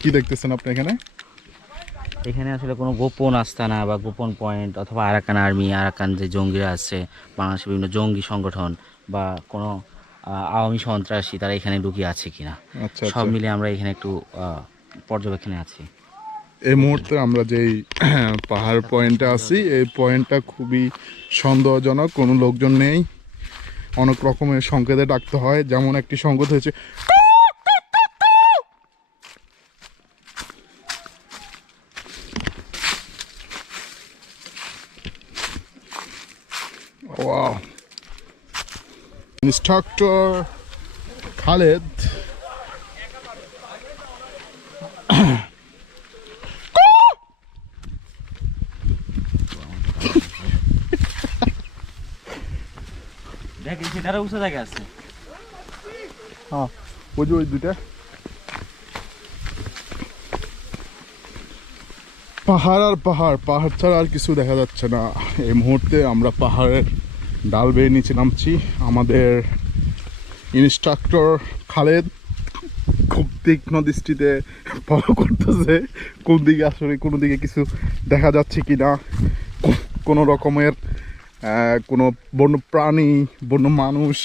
কি দেখতেছেন আপনি এখানে? এখানে আসলে কোনো গোপন আস্তানা বা গোপন পয়েন্ট অথবা আরাকান আর্মি, আরাকান যে জঙ্গিরা আছে, বাংলাদেশের বিভিন্ন জঙ্গি সংগঠন বা কোনো আওয়ামী সন্ত্রাসী তারা এখানে ঢুকিয়ে আছে কিনা, আচ্ছা সব আচ্ছা। মিলে আমরা এখানে একটু পর্যবেক্ষণে আছি। এই মুহূর্তে আমরা যেই পাহাড় পয়েন্টে আছি, এই পয়েন্টটা খুবই সন্দেহজনক, কোনো লোকজন নেই। অনেক রকমের সংকেতে ডাকতে হয়, যেমন একটি সংকেত হয়েছে ওয়াও। ইন্সট্রাক্টর খালেদ দেখ সেটারও উঁচু জায়গা আছে। হ্যাঁ, ওই যে ওই দুইটা পাহাড় আর পাহাড়, পাহাড় ছাড়া আর কিছু দেখা যাচ্ছে না। এই মুহূর্তে আমরা পাহাড়ের ডাল বেয়ে নিচে নামছি। আমাদের ইনস্ট্রাক্টর খালেদ খুব তীক্ষ্ণ দৃষ্টিতে ফলো করতেছে কোন দিকে আসলে কোনো দিকে কিছু দেখা যাচ্ছে কি না, কোনো রকমের কোনো বন্য প্রাণী, বন্য মানুষ